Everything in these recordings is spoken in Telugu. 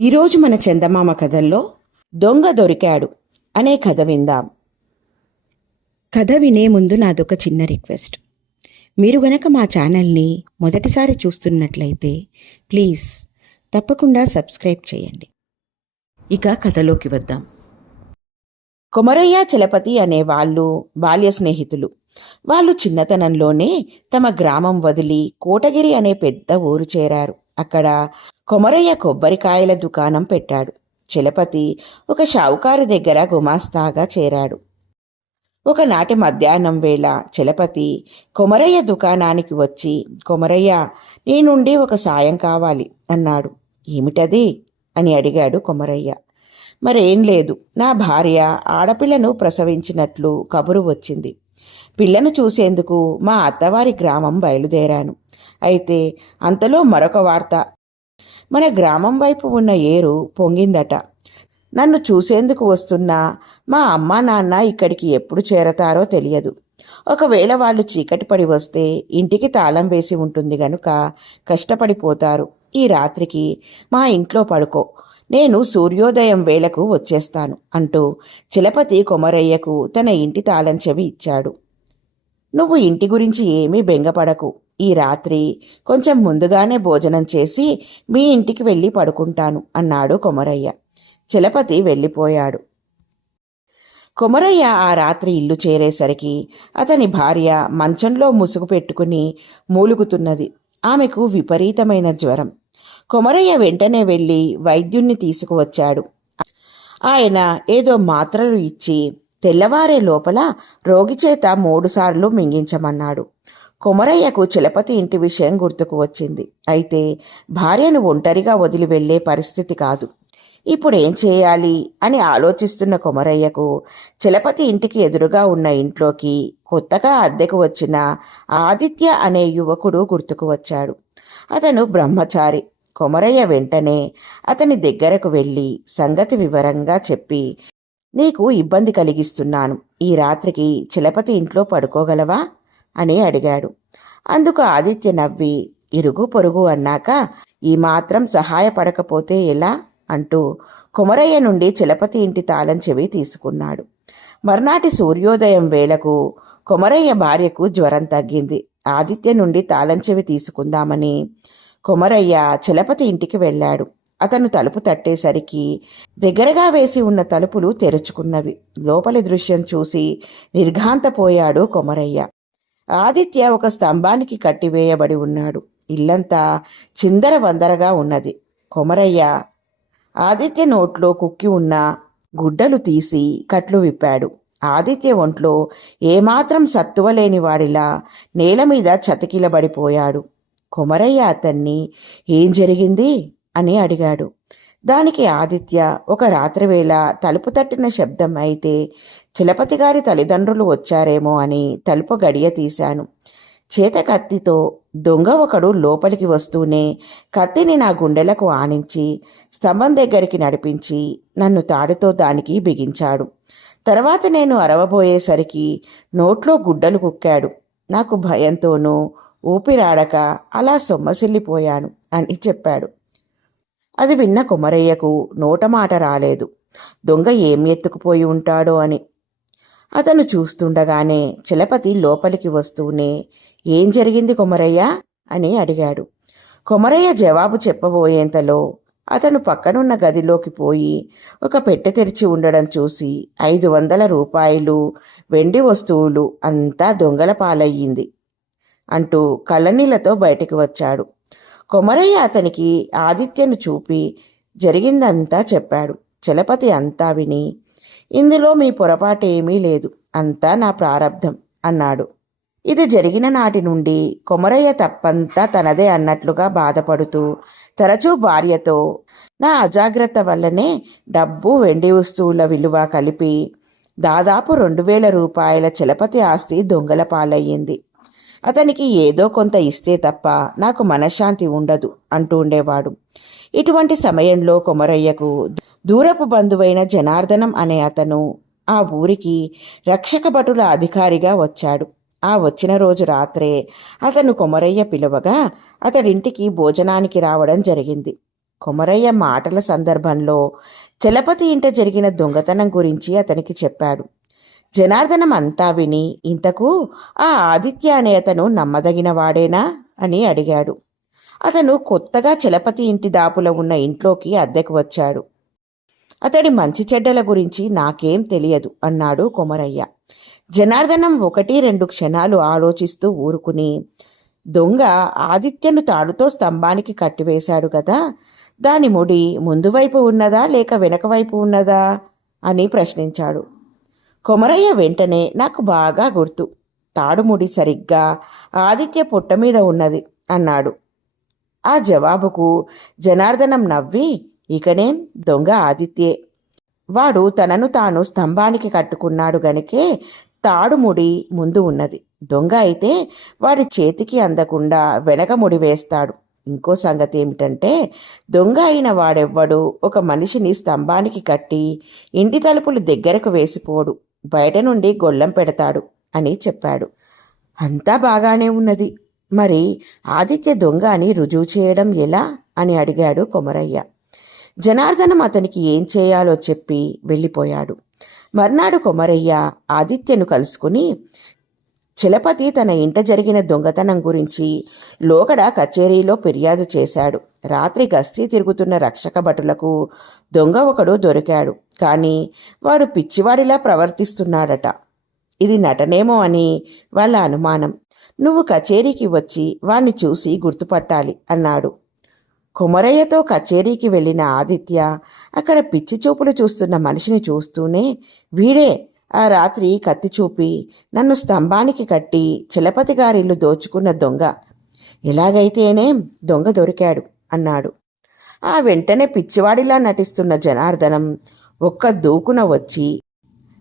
ఈరోజు మన చందమామ కథల్లో దొంగ దొరికాడు అనే కథ విందాం. కథ వినే ముందు నాదొక చిన్న రిక్వెస్ట్. మీరు గనక మా ఛానల్ని మొదటిసారి చూస్తున్నట్లయితే ప్లీజ్ తప్పకుండా సబ్స్క్రైబ్ చేయండి. ఇక కథలోకి వద్దాం. కొమరయ్య చలపతి అనే వాళ్ళు బాల్య స్నేహితులు. వాళ్ళు చిన్నతనంలోనే తమ గ్రామం వదిలి కోటగిరి అనే పెద్ద ఊరు చేరారు. అక్కడ కొమరయ్య కొబ్బరికాయల దుకాణం పెట్టాడు. చలపతి ఒక షావుకారు దగ్గర గుమాస్తాగా చేరాడు. ఒకనాటి మధ్యాహ్నం వేళ చలపతి కొమరయ్య దుకాణానికి వచ్చి, కొమరయ్య, నీ నుండి ఒక సాయం కావాలి అన్నాడు. ఏమిటది అని అడిగాడు కొమరయ్య. మరేం లేదు, నా భార్య ఆడపిల్లను ప్రసవించినట్లు కబురు వచ్చింది. పిల్లను చూసేందుకు మా అత్తవారి గ్రామం బయలుదేరాను. అయితే అంతలో మరొక వార్త. మన గ్రామం వైపు ఉన్న ఏరు పొంగిందట. నన్ను చూసేందుకు వస్తున్న మా అమ్మా నాన్న ఇక్కడికి ఎప్పుడు చేరతారో తెలియదు. ఒకవేళ వాళ్ళు చీకటి పడి వస్తే ఇంటికి తాళం వేసి ఉంటుంది గనుక కష్టపడిపోతారు. ఈ రాత్రికి మా ఇంట్లో పడుకో, నేను సూర్యోదయం వేళకు వచ్చేస్తాను అంటూ చలపతి కొమరయ్యకు తన ఇంటి తాళం చెవి ఇచ్చాడు. నువ్వు ఇంటి గురించి ఏమీ బెంగపడకు. ఈ రాత్రి కొంచెం ముందుగానే భోజనం చేసి మీ ఇంటికి వెళ్ళి పడుకుంటాను అన్నాడు కొమరయ్య. చలపతి వెళ్ళిపోయాడు. కొమరయ్య ఆ రాత్రి ఇల్లు చేరేసరికి అతని భార్య మంచంలో ముసుగు పెట్టుకుని మూలుగుతున్నది. ఆమెకు విపరీతమైన జ్వరం. కొమరయ్య వెంటనే వెళ్ళి వైద్యుణ్ణి తీసుకువచ్చాడు. ఆయన ఏదో మాత్రలు ఇచ్చి తెల్లవారే లోపల రోగి చేత 3 సార్లు మింగించమన్నాడు. కొమరయ్యకు చలపతి ఇంటి విషయం గుర్తుకు వచ్చింది. అయితే భార్యను ఒంటరిగా వదిలి వెళ్లే పరిస్థితి కాదు. ఇప్పుడేం చేయాలి అని ఆలోచిస్తున్న కొమరయ్యకు చలపతి ఇంటికి ఎదురుగా ఉన్న ఇంట్లోకి కొత్తగా అద్దెకు వచ్చిన ఆదిత్య అనే యువకుడు గుర్తుకు వచ్చాడు. అతను బ్రహ్మచారి. కొమరయ్య వెంటనే అతని దగ్గరకు వెళ్ళి సంగతి వివరంగా చెప్పి, నీకు ఇబ్బంది కలిగిస్తున్నాను, ఈ రాత్రికి చలపతి ఇంట్లో పడుకోగలవా అని అడిగాడు. అందుకు ఆదిత్య నవ్వి, ఇరుగు పొరుగు అన్నాక ఈ మాత్రం సహాయపడకపోతే ఎలా అంటూ కొమరయ్య నుండి చలపతి ఇంటి తాళం చెవి తీసుకున్నాడు. మర్నాటి సూర్యోదయం వేళకు కొమరయ్య భార్యకు జ్వరం తగ్గింది. ఆదిత్య నుండి తాళం చెవి తీసుకుందామని కొమరయ్య చలపతి ఇంటికి వెళ్ళాడు. అతను తలుపు తట్టేసరికి దగ్గరగా వేసి ఉన్న తలుపులు తెరుచుకున్నవి. లోపలి దృశ్యం చూసి నిర్ఘాంతపోయాడు కొమరయ్య. ఆదిత్య ఒక స్తంభానికి కట్టివేయబడి ఉన్నాడు. ఇల్లంతా చిందరవందరగా ఉన్నది. కొమరయ్య ఆదిత్య నోట్లో కుక్కి ఉన్న గుడ్డలు తీసి కట్లు విప్పాడు. ఆదిత్య ఒంట్లో ఏమాత్రం సత్తువలేని వాడిలా నేల మీద చతికిలబడిపోయాడు. కొమరయ్య అతన్ని ఏం జరిగింది అని అడిగాడు. దానికి ఆదిత్య, ఒక రాత్రివేళ తలుపు తట్టిన శబ్దం అయితే చలపతి గారి తల్లిదండ్రులు వచ్చారేమో అని తలుపు గడియ తీశాను. చేత కత్తితో దొంగ ఒకడు లోపలికి వస్తూనే కత్తిని నా గుండెలకు ఆనించి స్తంభం దగ్గరికి నడిపించి నన్ను తాడుతో దానికి బిగించాడు. తర్వాత నేను అరవబోయేసరికి నోట్లో గుడ్డలు కుక్కాడు. నాకు భయంతోనూ ఊపిరాడక అలా సొమ్మసిల్లిపోయాను అని చెప్పాడు. అది విన్న కొమరయ్యకు నోటమాట రాలేదు. దొంగ ఏం ఎత్తుకుపోయి ఉంటాడో అని. అతను చూస్తుండగానే చలపతి లోపలికి వస్తూనే, ఏం జరిగింది కొమరయ్య అని అడిగాడు. కొమరయ్య జవాబు చెప్పబోయేంతలో అతను పక్కనున్న గదిలోకి పోయి ఒక పెట్టె తెరిచి ఉండడం చూసి 500 రూపాయలు వెండి వస్తువులు అంతా దొంగల పాలయ్యింది అంటూ కళ్ళనీళ్లతో బయటికి వచ్చాడు. కొమరయ్య అతనికి ఆదిత్యను చూపి జరిగిందంతా చెప్పాడు. చలపతి అంతా విని, ఇందులో మీ పొరపాటు ఏమీ లేదు, అంతా నా ప్రారబ్ధం అన్నాడు. ఇది జరిగిన నాటి నుండి కొమరయ్య తప్పంతా తనదే అన్నట్లుగా బాధపడుతూ తరచూ భార్యతో, నా అజాగ్రత్త వల్లనే డబ్బు వెండి వస్తువుల విలువ కలిపి దాదాపు 2000 రూపాయల చలపతి ఆస్తి దొంగల పాలయ్యింది. అతనికి ఏదో కొంత ఇస్తే తప్ప నాకు మనశ్శాంతి ఉండదు అంటూ ఉండేవాడు. ఇటువంటి సమయంలో కొమరయ్యకు దూరపు బంధువైన జనార్దనం అనే అతను ఆ ఊరికి రక్షక భటుల అధికారిగా వచ్చాడు. ఆ వచ్చిన రోజు రాత్రే అతను కొమరయ్య పిలువగా అతడింటికి భోజనానికి రావడం జరిగింది. కొమరయ్య మాటల సందర్భంలో చలపతి ఇంట జరిగిన దొంగతనం గురించి అతనికి చెప్పాడు. జనార్దనం అంతా విని, ఇంతకు ఆ ఆదిత్య అనే అతను నమ్మదగిన వాడేనా అని అడిగాడు. అతను కొత్తగా చలపతి ఇంటి దాపులో ఉన్న ఇంట్లోకి అద్దెకు వచ్చాడు. అతడి మంచి చెడ్డల గురించి నాకేం తెలియదు అన్నాడు కొమరయ్య. జనార్దనం 1-2 క్షణాలు ఆలోచిస్తూ ఊరుకుని, దొంగ ఆదిత్యను తాడుతో స్తంభానికి కట్టివేశాడు కదా, దాని ముడి ముందు వైపు ఉన్నదా లేక వెనక వైపు ఉన్నదా అని ప్రశ్నించాడు. కొమరయ్య వెంటనే, నాకు బాగా గుర్తు, తాడుముడి సరిగ్గా ఆదిత్య పుట్ట మీద ఉన్నది అన్నాడు. ఆ జవాబుకు జనార్దనం నవ్వి, ఇకనేం, దొంగ ఆదిత్యే. వాడు తనను తాను స్తంభానికి కట్టుకున్నాడు గనుకే తాడుముడి ముందు ఉన్నది. దొంగ అయితే వాడి చేతికి అందకుండా వెనక ముడి వేస్తాడు. ఇంకో సంగతి ఏమిటంటే, దొంగ అయిన వాడెవ్వడు ఒక మనిషిని స్తంభానికి కట్టి ఇంటి తలుపులు దగ్గరకు వేసిపోడు, బయట నుండి గొళ్ళెం పెడతాడు అని చెప్పాడు. అంతా బాగానే ఉన్నది, మరి ఆదిత్య దొంగ అని రుజువు చేయడం ఎలా అని అడిగాడు కొమరయ్య. జనార్దనం అతనికి ఏం చేయాలో చెప్పి వెళ్ళిపోయాడు. మర్నాడు కొమరయ్య ఆదిత్యను కలుసుకుని, చలపతి తన ఇంట జరిగిన దొంగతనం గురించి లోగడ కచేరీలో ఫిర్యాదు చేశాడు. రాత్రి గస్తీ తిరుగుతున్న రక్షక భటులకు దొంగ ఒకడు దొరికాడు. కానీ వాడు పిచ్చివాడిలా ప్రవర్తిస్తున్నాడట. ఇది నటనేమో అని వాళ్ళ అనుమానం. నువ్వు కచేరీకి వచ్చి వాణ్ణి చూసి గుర్తుపట్టాలి అన్నాడు. కొమరయ్యతో కచేరీకి వెళ్ళిన ఆదిత్య అక్కడ పిచ్చి చూపులు చూస్తున్న మనిషిని చూస్తూనే, వీడే ఆ రాత్రి కత్తి చూపి నన్ను స్తంభానికి కట్టి చలపతి గారిల్లు దోచుకున్న దొంగ. ఎలాగైతేనే దొంగ దొరికాడు అన్నాడు. ఆ వెంటనే పిచ్చివాడిలా నటిస్తున్న జనార్దనం ఒక్క దూకున వచ్చి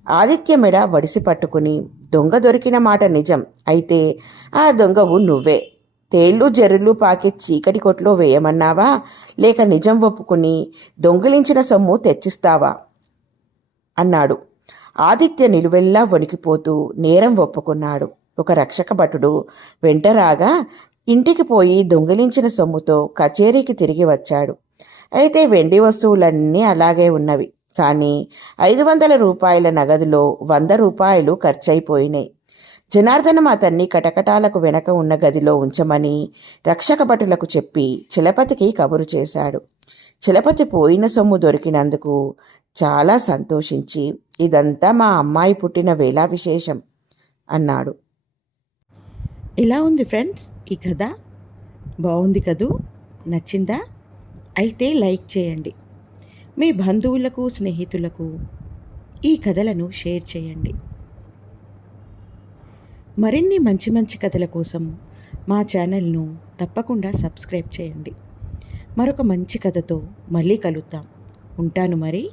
ఆదిత్య మెడ వడిసి పట్టుకుని, దొంగ దొరికిన మాట నిజం అయితే ఆ దొంగవు నువ్వే. తేళ్ళు జర్రులు పాకి చీకటి కొట్లో వేయమన్నావా, లేక నిజం ఒప్పుకుని దొంగిలించిన సొమ్ము తెచ్చిస్తావా అన్నాడు. ఆదిత్య నిలువెల్లా వణికిపోతూ నేరం ఒప్పుకున్నాడు. ఒక రక్షక భటుడు వెంటరాగా ఇంటికి పోయి దొంగిలించిన సొమ్ముతో కచేరీకి తిరిగి వచ్చాడు. అయితే వెండి వస్తువులన్నీ అలాగే ఉన్నవి. కానీ 500 రూపాయల నగదులో 100 రూపాయలు ఖర్చయిపోయినాయి. జనార్దనం అతన్ని కటకటాలకు వెనక ఉన్న గదిలో ఉంచమని రక్షక భటులకు చెప్పి చలపతికి కబురు చేశాడు. చలపతి పోయిన సొమ్ము దొరికినందుకు చాలా సంతోషించి, ఇదంతా మా అమ్మాయి పుట్టిన వేళ విశేషం అన్నాడు. ఇలా ఉంది ఫ్రెండ్స్ ఈ కథ. బాగుంది కదూ? నచ్చిందా? అయితే లైక్ చేయండి. మీ బంధువులకు, స్నేహితులకు ఈ కథలను షేర్ చేయండి. మరిన్ని మంచి మంచి కథల కోసం మా ఛానల్ను తప్పకుండా సబ్స్క్రైబ్ చేయండి. మరొక మంచి కథతో మళ్ళీ కలుద్దాం. ఉంటాను మరి.